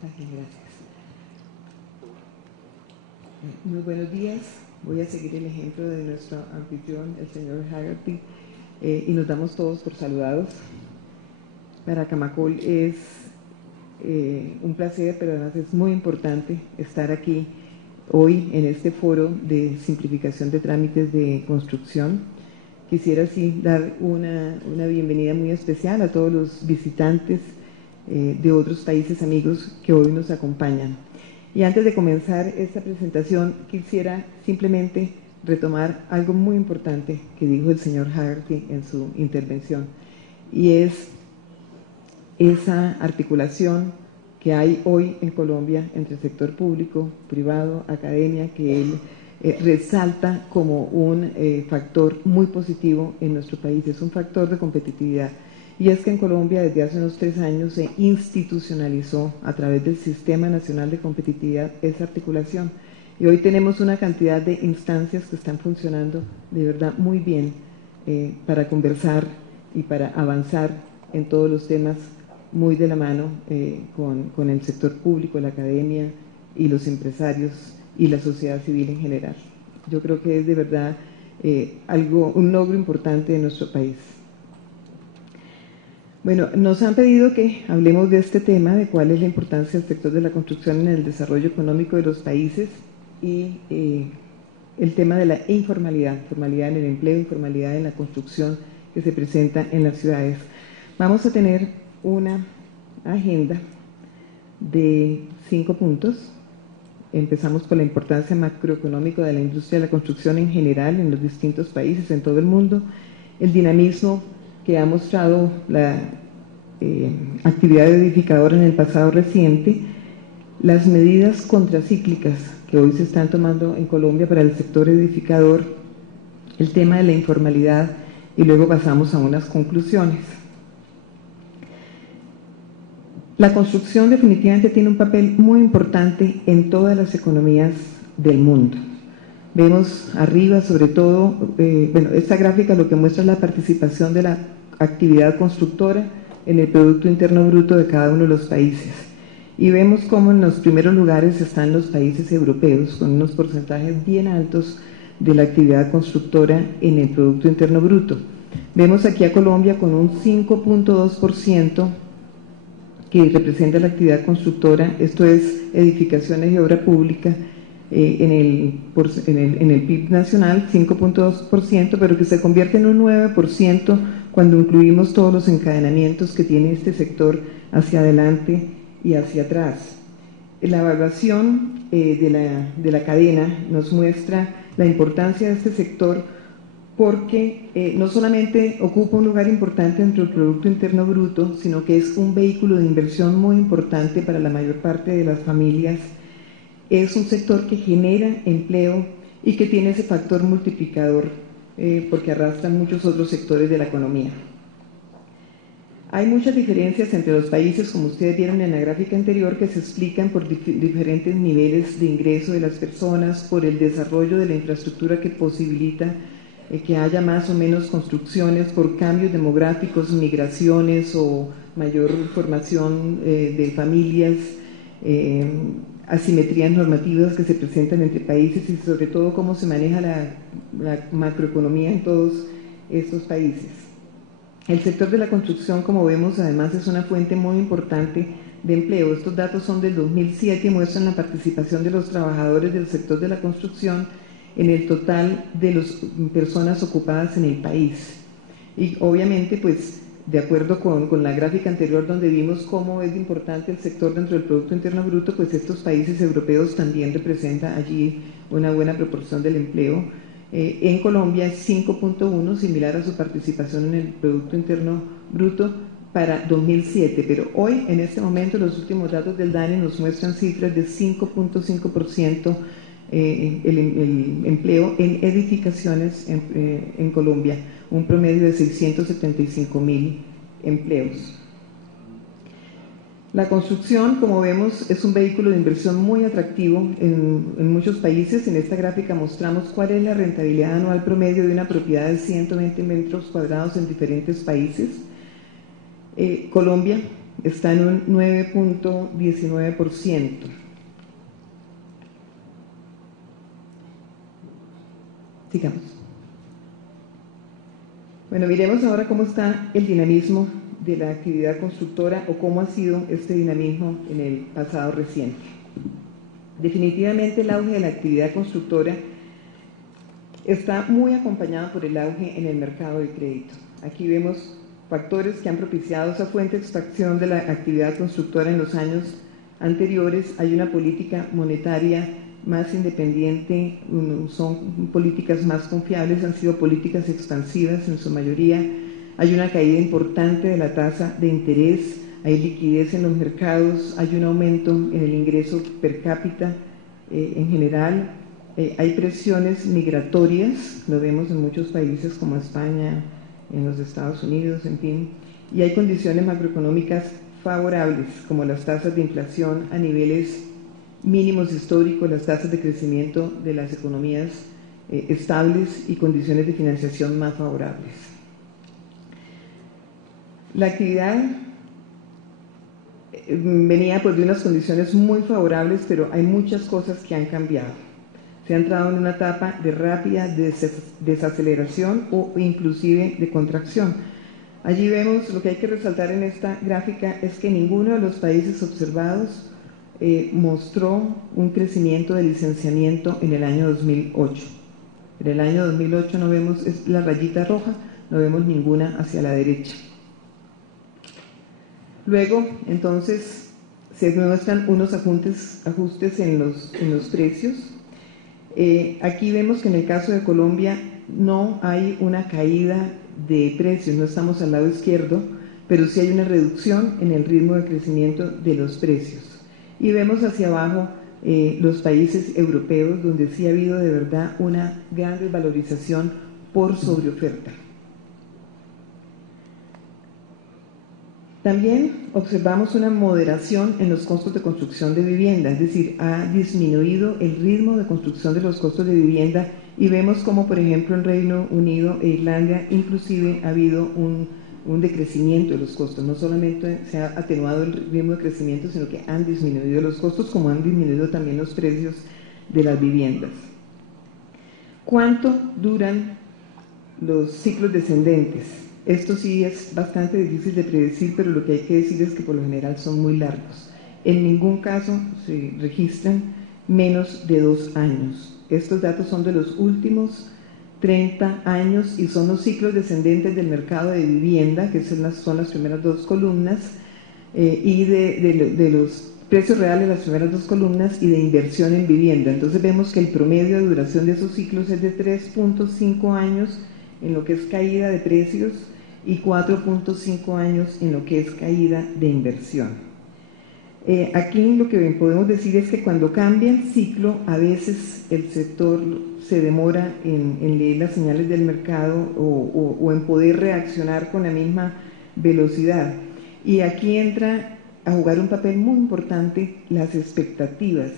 Gracias. Muy buenos días. Voy a seguir el ejemplo de nuestro anfitrión, el señor Haggerty, y nos damos todos por saludados. Para Camacol es un placer, pero además es muy importante estar aquí hoy en este foro de simplificación de trámites de construcción. Quisiera así dar una bienvenida muy especial a todos los visitantes de otros países amigos que hoy nos acompañan. Y antes de comenzar esta presentación, quisiera simplemente retomar algo muy importante que dijo el señor Haggerty en su intervención, y es esa articulación que hay hoy en Colombia entre el sector público, privado, academia, que él resalta como un factor muy positivo en nuestro país, es un factor de competitividad. Y es que en Colombia desde hace unos 3 años se institucionalizó a través del Sistema Nacional de Competitividad esa articulación. Y hoy tenemos una cantidad de instancias que están funcionando de verdad muy bien para conversar y para avanzar en todos los temas muy de la mano con el sector público, la academia y los empresarios y la sociedad civil en general. Yo creo que es de verdad un logro importante de nuestro país. Bueno, nos han pedido que hablemos de este tema, de cuál es la importancia del sector de la construcción en el desarrollo económico de los países y el tema de la informalidad, formalidad en el empleo, informalidad en la construcción que se presenta en las ciudades. Vamos a tener una agenda de 5 puntos. Empezamos por la importancia macroeconómica de la industria de la construcción en general en los distintos países, en todo el mundo, el dinamismo que ha mostrado la actividad edificadora en el pasado reciente, las medidas contracíclicas que hoy se están tomando en Colombia para el sector edificador, el tema de la informalidad y luego pasamos a unas conclusiones. La construcción definitivamente tiene un papel muy importante en todas las economías del mundo. Vemos arriba, sobre todo, esta gráfica lo que muestra es la participación de la actividad constructora en el Producto Interno Bruto de cada uno de los países. Y vemos cómo en los primeros lugares están los países europeos, con unos porcentajes bien altos de la actividad constructora en el Producto Interno Bruto. Vemos aquí a Colombia con un 5.2% que representa la actividad constructora, esto es edificaciones y obra pública, en el PIB nacional, 5.2%, pero que se convierte en un 9% cuando incluimos todos los encadenamientos que tiene este sector hacia adelante y hacia atrás. La evaluación de la cadena nos muestra la importancia de este sector porque no solamente ocupa un lugar importante dentro del Producto Interno Bruto, sino que es un vehículo de inversión muy importante para la mayor parte de las familias. Es un sector que genera empleo y que tiene ese factor multiplicador porque arrastra muchos otros sectores de la economía. Hay muchas diferencias entre los países, como ustedes vieron en la gráfica anterior, que se explican por diferentes niveles de ingreso de las personas, por el desarrollo de la infraestructura que posibilita que haya más o menos construcciones, por cambios demográficos, migraciones o mayor formación de familias, asimetrías normativas que se presentan entre países y sobre todo cómo se maneja la macroeconomía en todos estos países. El sector de la construcción, como vemos, además es una fuente muy importante de empleo. Estos datos son del 2007 y muestran la participación de los trabajadores del sector de la construcción en el total de las personas ocupadas en el país. Y obviamente, pues, de acuerdo con la gráfica anterior donde vimos cómo es importante el sector dentro del Producto Interno Bruto, pues estos países europeos también representan allí una buena proporción del empleo. En Colombia es 5.1, similar a su participación en el Producto Interno Bruto para 2007, pero hoy, en este momento, los últimos datos del DANE nos muestran cifras de 5.5% el empleo en edificaciones en Colombia, un promedio de 675.000 empleos. La construcción, como vemos, es un vehículo de inversión muy atractivo en muchos países. En esta gráfica mostramos cuál es la rentabilidad anual promedio de una propiedad de 120 metros cuadrados en diferentes países. Colombia está en un 9.19%. Sigamos. Bueno, miremos ahora cómo está el dinamismo de la actividad constructora o cómo ha sido este dinamismo en el pasado reciente. Definitivamente el auge de la actividad constructora está muy acompañado por el auge en el mercado de crédito. Aquí vemos factores que han propiciado esa fuente de extracción de la actividad constructora en los años anteriores. Hay una política monetaria más independiente, son políticas más confiables, han sido políticas expansivas en su mayoría. Hay una caída importante de la tasa de interés, hay liquidez en los mercados, hay un aumento en el ingreso per cápita en general. Hay presiones migratorias, lo vemos en muchos países como España, en los Estados Unidos, en fin, y hay condiciones macroeconómicas favorables, como las tasas de inflación a niveles mínimos históricos, las tasas de crecimiento de las economías estables y condiciones de financiación más favorables. La actividad venía pues de unas condiciones muy favorables, pero hay muchas cosas que han cambiado. Se ha entrado en una etapa de rápida desaceleración o inclusive de contracción. Allí vemos, lo que hay que resaltar en esta gráfica es que ninguno de los países observados mostró un crecimiento de licenciamiento en el año 2008. En el año 2008 no vemos, es la rayita roja, no vemos ninguna hacia la derecha. Luego, entonces, se muestran unos ajustes en los precios. Aquí vemos que en el caso de Colombia no hay una caída de precios, no estamos al lado izquierdo, pero sí hay una reducción en el ritmo de crecimiento de los precios. Y vemos hacia abajo los países europeos, donde sí ha habido de verdad una gran desvalorización por sobreoferta. También observamos una moderación en los costos de construcción de vivienda, es decir, ha disminuido el ritmo de construcción de los costos de vivienda y vemos como, por ejemplo, en Reino Unido e Irlanda inclusive ha habido un decrecimiento de los costos. No solamente se ha atenuado el ritmo de crecimiento, sino que han disminuido los costos, como han disminuido también los precios de las viviendas. ¿Cuánto duran los ciclos descendentes? Esto sí es bastante difícil de predecir, pero lo que hay que decir es que por lo general son muy largos. En ningún caso se registran menos de 2 años. Estos datos son de los últimos 30 años y son los ciclos descendentes del mercado de vivienda, que son las primeras 2 columnas, y de los precios reales, las primeras 2 columnas, y de inversión en vivienda. Entonces vemos que el promedio de duración de esos ciclos es de 3.5 años en lo que es caída de precios y 4.5 años en lo que es caída de inversión. Aquí lo que podemos decir es que cuando cambia el ciclo, a veces el sector se demora en leer las señales del mercado o en poder reaccionar con la misma velocidad. Y aquí entra a jugar un papel muy importante las expectativas,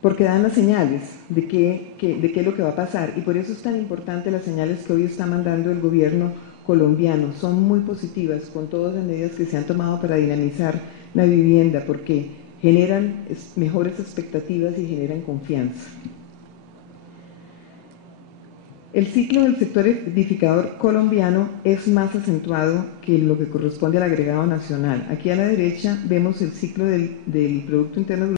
porque dan las señales de qué es lo que va a pasar, y por eso es tan importante las señales que hoy está mandando el gobierno colombiano. Son muy positivas con todas las medidas que se han tomado para dinamizar la vivienda, porque generan mejores expectativas y generan confianza. El ciclo del sector edificador colombiano es más acentuado que lo que corresponde al agregado nacional. Aquí a la derecha vemos el ciclo del Producto Interno